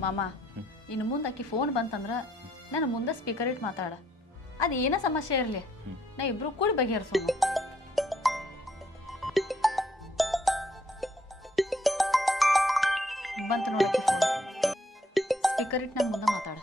ಮಾಮ ಇನ್ನು ಮುಂದೆ ಆಕಿ ಫೋನ್ ಬಂತಂದ್ರೆ ನಾನು ಮುಂದೆ ಸ್ಪೀಕರ್ ಇಟ್ಟು ಮಾತಾಡ ಅದು ಏನೋ ಸಮಸ್ಯೆ ಇರಲಿ ನಾ ಇಬ್ರು ಕೂಡಿ ಬಗೆಹರಿಸೋಣ ಬಂತ ನೋಡಕ್ಕೆ ಫೋನ್ ಸ್ಪೀಕರ್ ಇಟ್ಟು ನಾನು ಮುಂದೆ ಮಾತಾಡ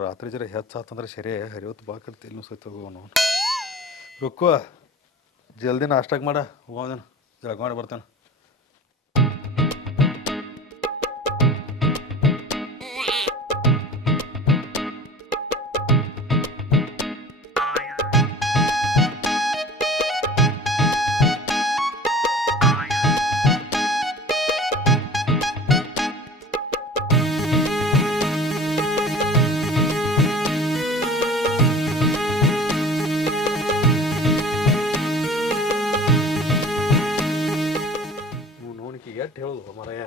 ರಾತ್ರಿ ಜರ ಹೆಚ್ಚಾತಂದ್ರೆ ಸರಿ ಹರಿವತ್ತು ಬಾ ಕಡ್ತಿ ಇಲ್ಲಿ ಸೋತೋಗೋ ನೋನು ರುಕ್ಕೋ ಜಲ್ದಿ ನಾಷ್ಟಾಗ ಮಾಡ ಹೋಗೋದೇನು ಜಳಕ ಮಾಡಿ ಬರ್ತೇನೆ ಎಷ್ಟು ಹೇಳೋದು ಮರಯ್ಯ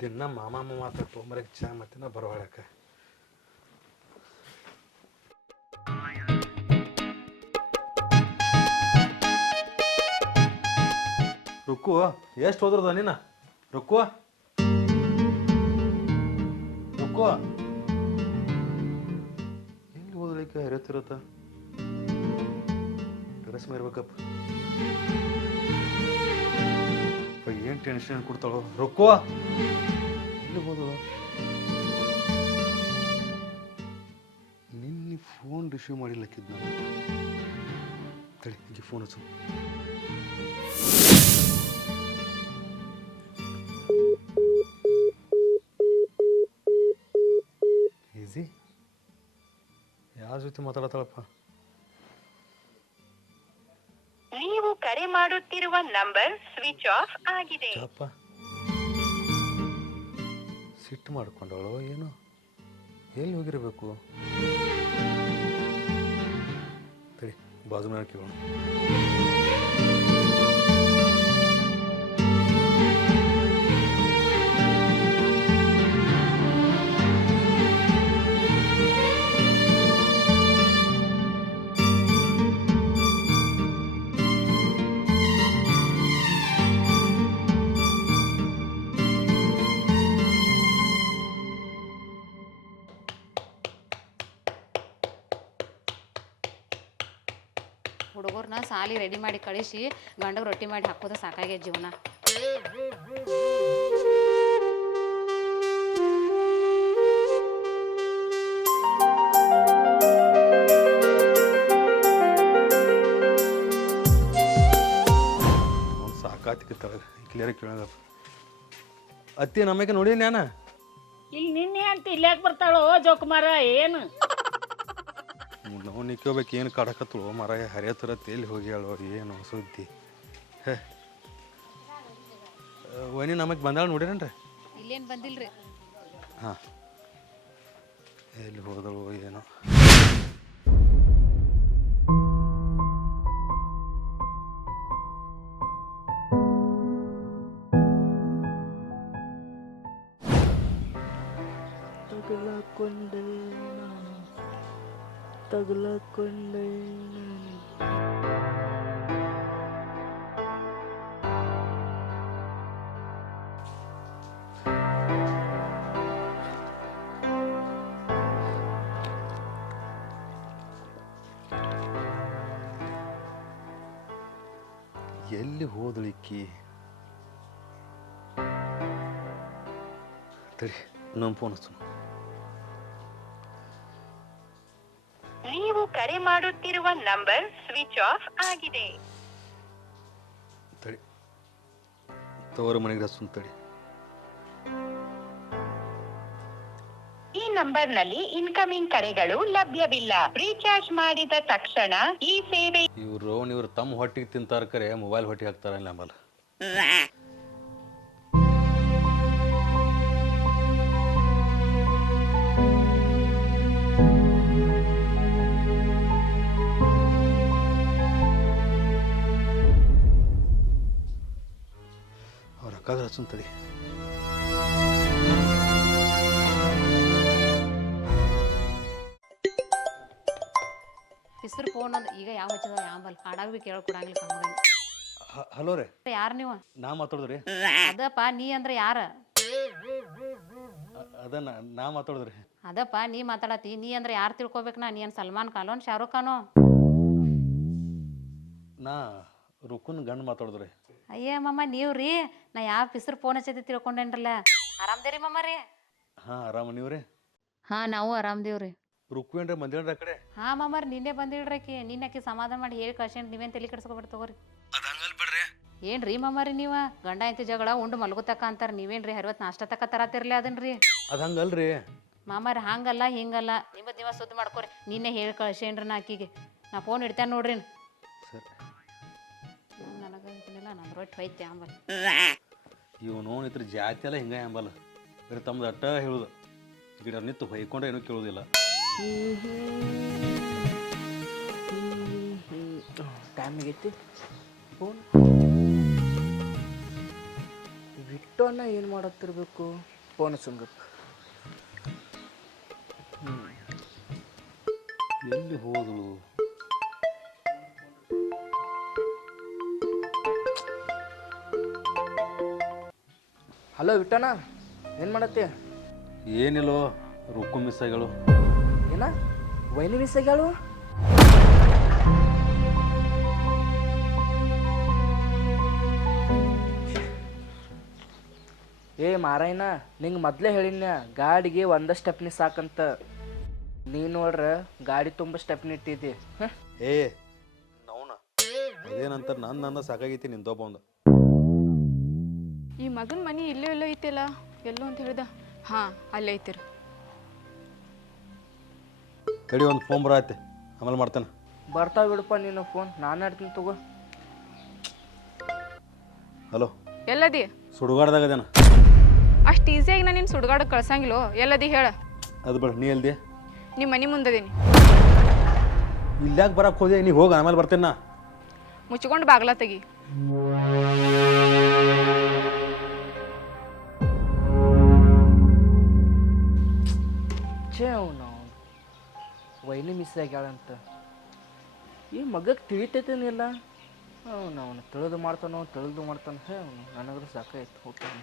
ದಿನ ಮಾಮ ಮಾತ್ರ ತೊಂಬರಕ್ಕೆ ಚಾ ಮತ್ತಿನ ಬರವಾಡಕ್ಕೆ ರುಕ್ಕು ಎಷ್ಟು ಹೋದ್ರದ ನೀನ ರುಕ್ಕು ರುಕ್ಕು ಎಲ್ಲಿ ಹೋದ್ಲಿಕ್ಕೆ ಹರಿಯತ್ತಿರತ್ತ ಟೆರೆಸ್ ಮೇರ್ಬೇಕಪ್ಪ ಏನು ಟೆನ್ಷನ್ ಕೊಡ್ತಾಳೋ ರೊಕ್ಕೋ ಎಲ್ಲಿ ಹೋದಳು ನಿನ್ನೆ ಫೋನ್ ರಿಸೀವ್ ಮಾಡಿಲ್ಲಕ್ಕಿದ್ ನಾನು ತಡಿ ಈಗ ಫೋನ್ ಹಚ್ಚು ಈಸಿ ಯಾರ ಜೊತೆ ಮಾತಾಡತ್ತಾಳಪ್ಪ ನೀವು ಕರೆ ಮಾಡುತ್ತಿರುವ ನಂಬರ್ ಸ್ವಿಚ್ ಆಫ್ ಆಗಿದೆ ಸಿಟ್ಟು ಮಾಡ್ಕೊಂಡವಳು ಏನು ಎಲ್ಲಿ ಹೋಗಿರಬೇಕು ತಡಿ ಬಾಜು ಮೇಲೆ ಕೇಳೋಣ ಹುಡುಗರ್ನ ಸಾಲಿ ರೆಡಿ ಮಾಡಿ ಕಳಿಸಿ ಗಂಡಗೆ ರೊಟ್ಟಿ ಮಾಡಿ ಹಾಕೋದು ಸಾಕಾಗ್ಯದ ಜೀವನ ಸಾಕಾತಿಗೆ ಕ್ಲಿಯರ್ ಕೇಳೋದಪ್ಪ ಅತ್ತಿ ನಮಗೆ ನೋಡಿ ನ್ಯಾನ ಇಲ್ಲಿ ನಿನ್ನೆ ಅಂತ ಇಲ್ಲಾಕ್ ಬರ್ತಾಳೋ ಜೋಕುಮಾರ ಏನು ನಾವು ನಿಕ್ಕೋಬೇಕು ಏನು ಕಾಡಕತ್ತಳು ಮರ ಹರಿಯತ್ತರ ತೇಲಿ ಹೋಗ್ಯಾಳು ಏನು ಸುದ್ದಿ ಹೇ ವೈನಿ ನಮಗೆ ಬಂದಾಳ ನೋಡಿರೇನ್ರಿ ಇಲ್ಲೇನು ಬಂದಿಲ್ರಿ ಹಾಂ ಎಲ್ಲಿ ಹೋದಳು ಏನೋ ತಗಲಕೊಂಡೆ ಎಲ್ಲಿ ಹೋದಳಿಕ್ಕಿ ತಡಿ ನಮ್ಮ ಫೋನ್ ಹಚ್ಚು ನೀವು ಕರೆ ಮಾಡುತ್ತಿರುವ ನಂಬರ್ ಸ್ವಿಚ್ ಆಫ್ ಆಗಿದೆ ತಡಿ ತವರ ಮನೆಗೆ ಹಚ್ಚು ತಡಿ ಈ ನಂಬರ್ನಲ್ಲಿ ಇನ್ಕಮಿಂಗ್ ಕರೆಗಳು ಲಭ್ಯವಿಲ್ಲ ರೀಚಾರ್ಜ್ ಮಾಡಿದ ತಕ್ಷಣ ಈ ಸೇವೆ ಇವ್ರು ತಮ್ಮ ಹೊಟ್ಟಿಗೆ ತಿಂತಾರ ಕರೆ ಮೊಬೈಲ್ ಹೊಟ್ಟಿಗೆ ಹಾಕ್ತಾರ ನಮ್ಮಲ್ಲ ಬೇಕಾದ್ರೆ ಹಚ್ಚುನ್ ತಡಿ. ಹೆಸರು ಫೋನ್ ಅಂದ್ ಈಗ ಯಾವ ಹಚ್ಚದ ಯಾಂಬಲ್ ಹಾಡಾಗ ಭೀ ಕೇಳಕ್ ಕೊಡಂಗಿಲ್ಲ ಕಮ್ಮಗ. ಹಲೋ ರೀ, ಯಾರು ನೀವು? ನಾ ಮಾತಾಡೋದ್ರಿ. ಅದಪ್ಪ ನೀ ಅಂದ್ರೆ ಯಾರ? ಅದ ನಾ ಮಾತಾಡೋದ್ರಿ. ಅದಪ್ಪ ನೀ ಮಾತಾಡತಿ, ನೀ ಅಂದ್ರೆ ಯಾರು ತಿಳ್ಕೊಬೇಕು? ನೀ ಏನು ಸಲ್ಮಾನ್ ಖಾನೋ ಶಾರುಖ್ ಖಾನೋ? ನಾ ರುಕ್ಕುನ್ ಗಂಡು ಮಾತಾಡೋದ್ರಿ. ಅಯ್ಯ ಮಮ್ಮ ನೀವು ರೀ, ನಾ ಯಾವ ಹೆಸರು ಫೋನ್ ಹಚ್ಚತಿ ತಿಳ್ಕೊಂಡೇನ್ರಲ್ಲ. ಆರಾಮ್ದೇರಿ ಮಮ್ಮ ರೀ? ಹಾಂ ಆರಾಮ, ನೀವು ರೀ? ಹಾಂ ನಾವು ಆರಾಮ್ದೇವ್ರಿ. ರುಕ್ಕು ಏನ್ರಿ ಮಂದಿರ ಕಡೆ? ಹಾಂ ಮಮ್ಮರಿ ನಿನ್ನೆ ಬಂದಿಳ್ರಕಿ, ನಿನ್ನಕ್ಕೆ ಸಮಾಧಾನ ಮಾಡಿ ಹೇಳಿ ಕಳ್ಸೇನ್, ನೀವೇನು ತಲೆ ಕೆಡ್ಸ್ಕೊಬೇಡಿ ತಗೋರಿ. ಅದು ಹಂಗಲ್ ಬಿಡ್ರಿ. ಏನ್ರಿ ಮಮ್ಮರಿ ನೀವು ಗಂಡ ಐತಿ ಜಗಳ ಉಂಡು ಮಲ್ಗುತಕ್ಕ ಅಂತಾರ, ನೀವೇನ್ರಿ ಹರಿವತ್ತು ನಾಷ್ಟ ತಕ್ಕ ತರತಿರ್ಲಿ ಅದನ್ರಿ? ಅದು ಹಂಗಲ್ರಿ ಮಾಮಾರಿ. ಹಂಗಲ್ಲ ಹಿಂಗಲ್ಲ, ನಿಮ್ಮದು ನೀವು ಸುದ್ದಿ ಮಾಡ್ಕೊರಿ. ನಿನ್ನೆ ಹೇಳಿ ಕಳ್ಸೇನ್ರಿ ನಾ ಆಕಿಗೆ. ನಾ ಫೋನ್ ಇಡ್ತೇನೆ ನೋಡ್ರಿ. ಸರ್ ನನಗೆ ಅಂತಿನಿಲ್ಲ, ನನ್ನ ರೊಟ್ಟಿ ಹೋಯ್ತೆ ಆಂಬಲ್. ಇವನು ಇದ್ರ ಜಾತಿ ಎಲ್ಲ ಹಿಂಗೆ ಅಂಬಲ್ಲ, ಬರೀ ತಮ್ಮದು ಅಟ್ಟ ಹೇಳುದು. ಗಿಡ ನಿಂತು ಹೊಯ್ಕೊಂಡ್ರೆ ಏನೂ ಕೇಳೋದಿಲ್ಲ. ಟೈಮ್ ಆಗೈತಿ. ಫೋನ್ ಬಿಟ್ಟೋನ್ನ ಏನು ಮಾಡತ್ತಿರ್ಬೇಕು? ಫೋನ್ ಸುಂಗಪ್ಪ. ಎಲ್ಲಿ ಹೋದ್ರು? ಹಲೋ ವಿಟ್ಟೋಣ, ಏನು ಮಾಡತ್ತಿ? ಏನಿಲ್ಲೋ, ರುಕ್ಕು ಮಿಸ್ ಆಗ್ಯಾಳು. ಏನ ವೈನಿ ಮಿಸ್ ಆಗ್ಯಾಳು? ಏ ಮಾರಾಯಣ, ನಿಂಗೆ ಮೊದಲೇ ಹೇಳಿನ ಗಾಡಿಗೆ ಒಂದ ಸ್ಟೆಪ್ನಿ ಸಾಕಂತ. ನೀನು ನೋಡ್ರ ಗಾಡಿ ತುಂಬ ಸ್ಟೆಪ್ನಿ ಇಟ್ಟಿದ್ದಿ. ಏ ನೌನ ಅದೇನಂತ ನನ್ನ ಸಾಕಾಗೈತಿ ನಿಂತೊಬ್ಬ ಒಂದು. ಈ ಮಗನ ಮನೆ ಇಲ್ಲೋ ಎಲ್ಲೋ ಐತಿಲ್ಲ, ಎಲ್ಲೋ ಅಂತ ಹೇಳ್ದ. ಹಾಂ ಅಲ್ಲೇ ಐತಿರ. ತಡಿ, ಒಂದು ಫೋನ್ ಬರತ್ತೆ, ಆಮೇಲೆ ಮಾಡ್ತೇನೆ. ಬರ್ತಾವ ಬಿಡಪ್ಪ ನೀನು ಫೋನ್, ನಾನು ಆಡ್ತೀನಿ ತಗೋ. ಹಲೋ, ಎಲ್ಲದಿ? ಸುಡುಗಾಡ್ದಾಗ ಅದೇನ? ಅಷ್ಟು ಈಸಿಯಾಗಿ ನಾನು ನಿನ್ನ ಸುಡ್ಗಾಡಕ್ಕೆ ಕಳ್ಸಂಗಿಲ್ಲೋ. ಎಲ್ಲದಿ ಹೇಳ. ಅದು ಬೇಡ, ನೀ ಎಲ್ದಿ? ನಿಮ್ಮ ಮನೆ ಮುಂದದೀನಿ. ಇಲ್ಲಾಕೆ ಬರಕ್ಕೆ ಹೋದೆ? ನೀ ಹೋಗಿ, ಆಮೇಲೆ ಬರ್ತೇನೆ ನಾ. ಮುಚ್ಕೊಂಡು ಬಾಗ್ಲ ತೆಗಿ. ಛೇ ಅವನು ವೈನಿ ಮಿಸ್ ಆಗ್ಯಾಳಂತ. ಈ ಮಗಕ್ಕೆ ತಿಳಿತೈತೇನಿಲ್ಲ. ಅವನು ತಿಳಿದು ಮಾಡ್ತಾನೋ ತಿಳಿದು ಮಾಡ್ತಾನೆ. ಹೇ ಅವನು ನನಗದು ಸಾಕಾಯ್ತು. ಹೋಗ್ತಾನೆ.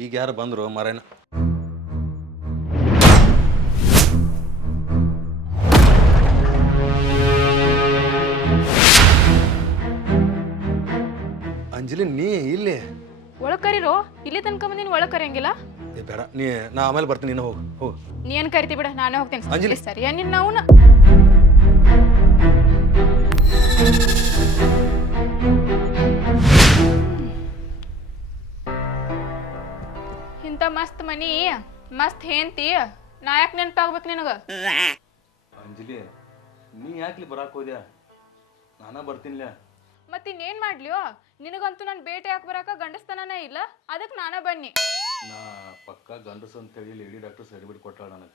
ಈಗ ಯಾರು ಬಂದರು ಮಾರೇನ? ಅಂಜಲಿ, ನೀ ಇಲ್ಲಿ ಒಳಗೆ ಕರೀರೋ. ಇಲ್ಲಿ ತನಕ ಬಂದಿನಿ, ಒಳಗೆ ಕರೆಯಂಗಿಲ್ಲ. ಏ ಬೇಡ, ನೀ ನಾ ಆಮೇಲೆ ಬರ್ತೀನಿ, ನೀನು ಹೋಗು ಹೋಗು. ನೀ ಏನು ಕರಿತಿ ಬಿಡ, ನಾನೇ ಹೋಗ್ತೇನೆ. ಅಂಜಲಿ. ಸರಿಯಾ ನಿನ್ನ ಅವನ ಇಂಥ ಮಸ್ತ್ ಮನಿ, ಮಸ್ತ್ ಹೇಂತಿ, ನಾ ಯಾಕೆ ನೆನಪಾಗ್ಬೇಕು ನಿನಗ? ಅಂಜಲಿ, ನೀ ಯಾಕೆ ಬರಾಕ್ ಹೋದ್ಯಾ? ನಾನಾ ಬರ್ತೀನಿಲ್ಲ. ಮತ್ತಿನ್ನೇನು ಮಾಡ್ಲಿಯೋ? ನಿನಗಂತೂ ನಾನು ಭೇಟಿ ಹಾಕಿ ಬರಾಕ ಗಂಡಸ್ತನನೇ ಇಲ್ಲ, ಅದಕ್ಕೆ ನಾನೇ ಬನ್ನಿ. ನಾ ಪಕ್ಕ ಗಂಡಸು ಅಂತೇಳಿ ಲೇಡಿ ಡಾಕ್ಟರ್ ಸರ್ಟಿಫಿಕೇಟ್ ಕೊಟ್ಟಾಳ ನನಗೆ.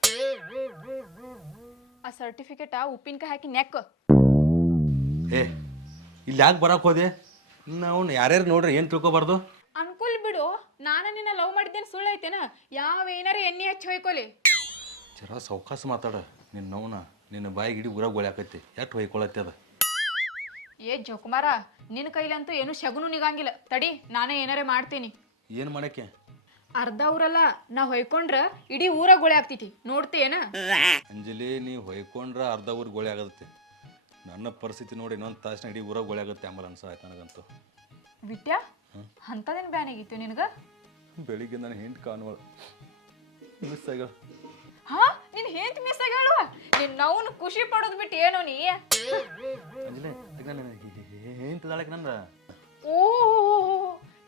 ಆ ಸರ್ಟಿಫಿಕೇಟ್ ಉಪ್ಪಿನಕಾಯಿ ಹಾಕಿ ನೆಕ್. ಏ ಇಲ್ಲಿ ಯಾಕೆ ಬರಾಕ್ ಹೋದೆ? ನಾವು ಯಾರ್ಯಾರು ನೋಡ್ರಿ ಏನು ತಿಳ್ಕೊಬಾರ್ದು. ಅನ್ಕೂಲ್ ಬಿಡು, ನಾನು ನಿನ್ನ ಲವ್ ಮಾಡಿದ್ದೇನೆ ಸುಳ್ಳು ಐತೇನ? ಯಾವ ಏನಾರ ಎಣ್ಣೆ ಹಚ್ಚಿ ಹೊಯ್ಕೊಲಿ. ಜರ ಸೌಕಾಸ ಮಾತಾಡ. ನಿನ್ನ ಬಾಯಿಗೆ ಇಡೀ ಊರಾಗ ಗೊಳ್ಯಾಕೈತಿ. ಎಷ್ಟು ಹೊಯ್ಕೊಳತ್ತೆ ಅದ? ಏ ಜೋಕುಮಾರ, ನಿನ್ನ ಕೈಲಂತೂ ಏನು ಶಗುನು ನಿಗಂಗಿಲ್ಲ. ತಡಿ, ನಾನೇ ಏನಾರೇ ಮಾಡ್ತೀನಿ. ಏನು ಮಾಡಕ್ಕೆ? ಅರ್ಧ ಊರಲ್ಲ, ನಾ ಹೊಯ್ಕೊಂಡ್ರ ಇಡೀ ಊರ ಗೋಳೆ ಆಗ್ತೈತಿ, ನೋಡ್ತೀಯೇನ? ಅಂಜಲಿ, ನೀ ಹೊಯ್ಕೊಂಡ್ರ ಅರ್ಧ ಊರು ಗೋಳೆ ಆಗತ್ತೆ. ನನ್ನ ಪರಿಸ್ಥಿತಿ ನೋಡಿ ಇನ್ನೊಂದು ತಾಸಿನ ಇಡೀ ಊರಾಗ ಗೋಳೆ ಆಗುತ್ತೆ ಆಮೇಲೆ ಅನ್ಸಾಯ್ತು ನನಗಂತೂ. ಬಿಟ್ಯಾ, ಅಂಥದೇನು ಬ್ಯಾನಾಗಿತ್ತು ನಿನಗ? ಬೆಳಿಗ್ಗೆ ನಾನು ಹೆಂಟ್ ಕಾಣುವಳು ಮಿಸ್ ಆಗ್ಯಾಳ. ಹಾ, ನಿನ್ ಹೆಂತ ಮಿಸ್ ಆಗ್ಯಾಳು? ನಿನ್ನ ಅವನು ಖುಷಿ ಪಡೋದು ಬಿಟ್ಟು ಏನೋ ನೀ? ಅಂಜಲಿ, ಹೆಂತದಾಳಕ್ಕೆ ನಂದ? ಓ,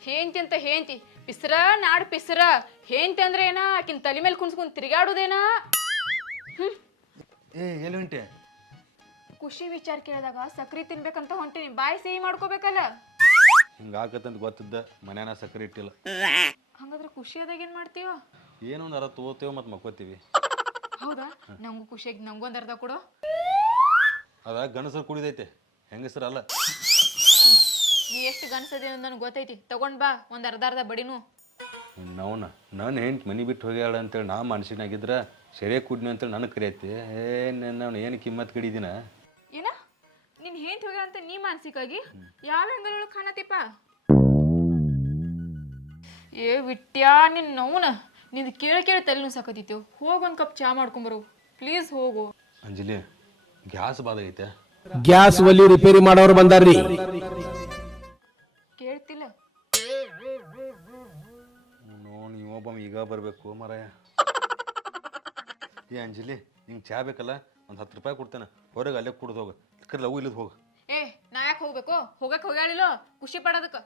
ಹೇಂತಿ ಅಂತ ಹೇಂತಿ ಪಿಸ್ರ ನಾಡ್ ಪಿಸ್ರ. ಹೇಂತಿ ಅಂದ್ರೆ ಏನ? ಆಕಿನ ತಲೆ ಮೇಲೆ ಕುಣ್ಸ್ಕೊಂಡ್ ತಿರುಗಾಡುದೇನಾ? ಏ ಎಲ್ಲಿ ಹೊಂಟೆ? ಖುಷಿ ವಿಚಾರ ಕೇಳಿದಾಗ ಸಕ್ರಿ ತಿನ್ಬೇಕಂತ ಹೊಂಟೀನಿ, ಬಾಯಿ ಸಿಹಿ ಮಾಡ್ಕೋಬೇಕಲ್ಲ. ಹಿಂಗಾಕತ್ತಂತ ಗೊತ್ತಿದ್ದ, ಮನ್ಯಾನ ಸಕ್ಕರೆ ಇಟ್ಟಿಲ್ಲ. ಹಂಗಾದ್ರೆ ಖುಷಿಯಾದಾಗ ಏನ್ ಮಾಡ್ತೀವ? ಏನೊಂದು ಅರ ತಗೋತೇವೆ ಮತ್ತು ಮಕ್ಕೋತೀವಿ. ಹೌದಾ? ನಂಗೂ ಖುಷಿಯಾಗಿ ನಂಗೊಂದು ಅರ್ಧ ಕೊಡು. ಅದ ಗಂಡಸರು ಕುಡಿದೈತೆ, ಹೆಂಗಸರಲ್ಲ. ನೀ ಎಷ್ಟು ಗನ್ಸದಿ ಅಂತ ನನಗೆ ಗೊತ್ತೈತಿ ತಗೊಂಡ್ ಬಾ ಒಂದು ಅರ್ಧ ಬಡಿನು. ನಾವ್ನ ನನ್ನ ಹೆಂಡ್ತಿ ಮನೆ ಬಿಟ್ಟು ಹೋಗ್ಯಾಳ ಅಂತೇಳಿ ನಾ ಮನ್ಸಿನಾಗಿದ್ರೆ ಸರಿಯಾಗಿ ಕುಡ್ನಿ ಅಂತೇಳಿ ನನಗೆ ಕರಿಯತ್ತಿ. ನಾನು ಏನು ಕಿಮ್ಮತ್ ಕಡಿದಿನ? ಏನ ನಿನ್ ಹೇಂತ ಹೋಗ್ಯಾಳ ಅಂತ ನೀ ಮಾನಸಿಕಾಗಿ ಯಾವ ಹೆಂಗಗಳು ಕಾಣತಿಪ್ಪ? ಏ ವಿಟ್ಯಾ ನಿನ್ ನೋವ್ನ ನಿಂದು ಕೇಳಿ ತಲೆನೂ ಸಾಕತ್ತಿತ್ತು. ಹೋಗಿ ಒಂದು ಕಪ್ ಚಾ ಮಾಡ್ಕೊಂಬರು ಪ್ಲೀಸ್ ಹೋಗು. ಅಂಜಲಿ ಗ್ಯಾಸ್ ಬಾದಾಗೈತೆ. ಗ್ಯಾಸ್ ಒಲಿ ರಿಪೇರಿ ಮಾಡೋರು ಬಂದಾರ್ರಿ. ಕೇಳ್ತಿಲ್ಲ ನೀವೊಬ್ಬ ಈಗ ಬರಬೇಕು ಮರಾಯ. ಏ ಅಂಜಲಿ ನಿಂಗೆ ಚಾ ಬೇಕಲ್ಲ, ಒಂದು 10 ರೂಪಾಯಿ ಕೊಡ್ತೇನೆ, ಹೊರಗೆ ಅಲ್ಲೇ ಕುಡ್ದು ಹೋಗ. ಲವ್ ಇಲ್ಲದ ಹೋಗ. ಏ ನಾ ಯಾಕೆ ಹೋಗ್ಬೇಕು? ಹೋಗಕ್ಕೆ ಹೋಗ್ಯಾಳಿಲ್ಲ ಖುಷಿ ಪಡೋದಕ್ಕೆ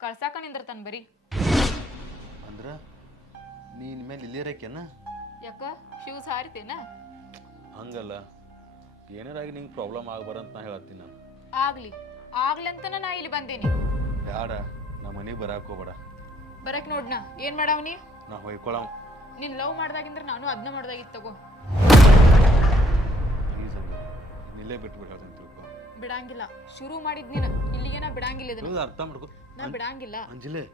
ಕಳ್ಸಾಕ ನಿಂದಿರ್ತಾನೆ ಬರೀ. ಅಂದ್ರೆ ನೀನ್ ಮೇಲೆ ಇಲ್ಲಿರಕೇನ? ಯಾಕ ಶೂಸ್ ಹಾರಿತೇನ? ಹಂಗಲ್ಲ, ಏನಾರಾಗಿ ನಿಂಗೆ ಪ್ರಾಬ್ಲಮ್ ಆಗ್ಬಾರಂತ ನಾ ಹೇಳತ್ತೀನಿ ನಾನು. ಆಗ್ಲಿ ಅಂತನ ನಾ ಇಲ್ಲಿ ಬಂದೇನಿ. ಬೇಡ, ನಮ್ಮ ಮನೆಗೆ ಬರಾಕ್ ಹೋಗ್ಬೇಡ. ಬರಕ್ ನೋಡ್ನ ಏನ್ ಮಾಡಾವನಿ? ನಾ ಹೊಯ್ಕೊಳವ್. ನೀನ್ ಲವ್ ಮಾಡ್ದಾಗಿಂದ್ರ ನಾನು ಅದನ್ನ ಮಾಡ್ದಾಗಿತ್ತು ತಗೋ. ಪ್ಲೀಸ್ ಅಂದ್ರೆ ಇಲ್ಲೇ ಬಿಟ್ಟು ಬಿಡೋದು ತಿಳ್ಕೊ. ಬಿಡಂಗಿಲ್ಲ, ಶುರು ಮಾಡಿದ್ ನೀನು, ಇಲ್ಲಿಗೆ ನಾ ಬಿಡಂಗಿಲ್ಲ ಇದನ್ನ. ಅರ್ಥ ಮಾಡ್ಕೊ. ನಾ ಬಿಡಂಗಿಲ್ಲ. ಅಂಜಲಿ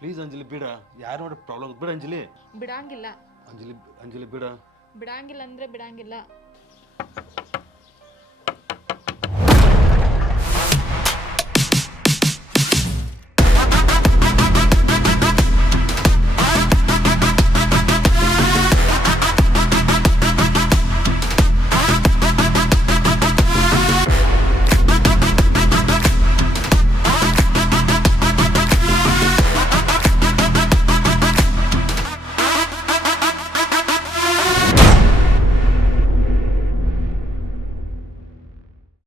ಪ್ಲೀಸ್ ಅಂಜಲಿ ಬಿಡ. ಯಾರು ನೋಡಿ ಪ್ರಾಬ್ಲಮ್ ಬಿಡ ಅಂಜಲಿ. ಬಿಡಂಗಿಲ್ಲ ಅಂಜಲಿ ಅಂಜಲಿ ಬಿಡ. ಬಿಡಂಗಿಲ್ಲ ಅಂದ್ರೆ ಬಿಡಂಗಿಲ್ಲ.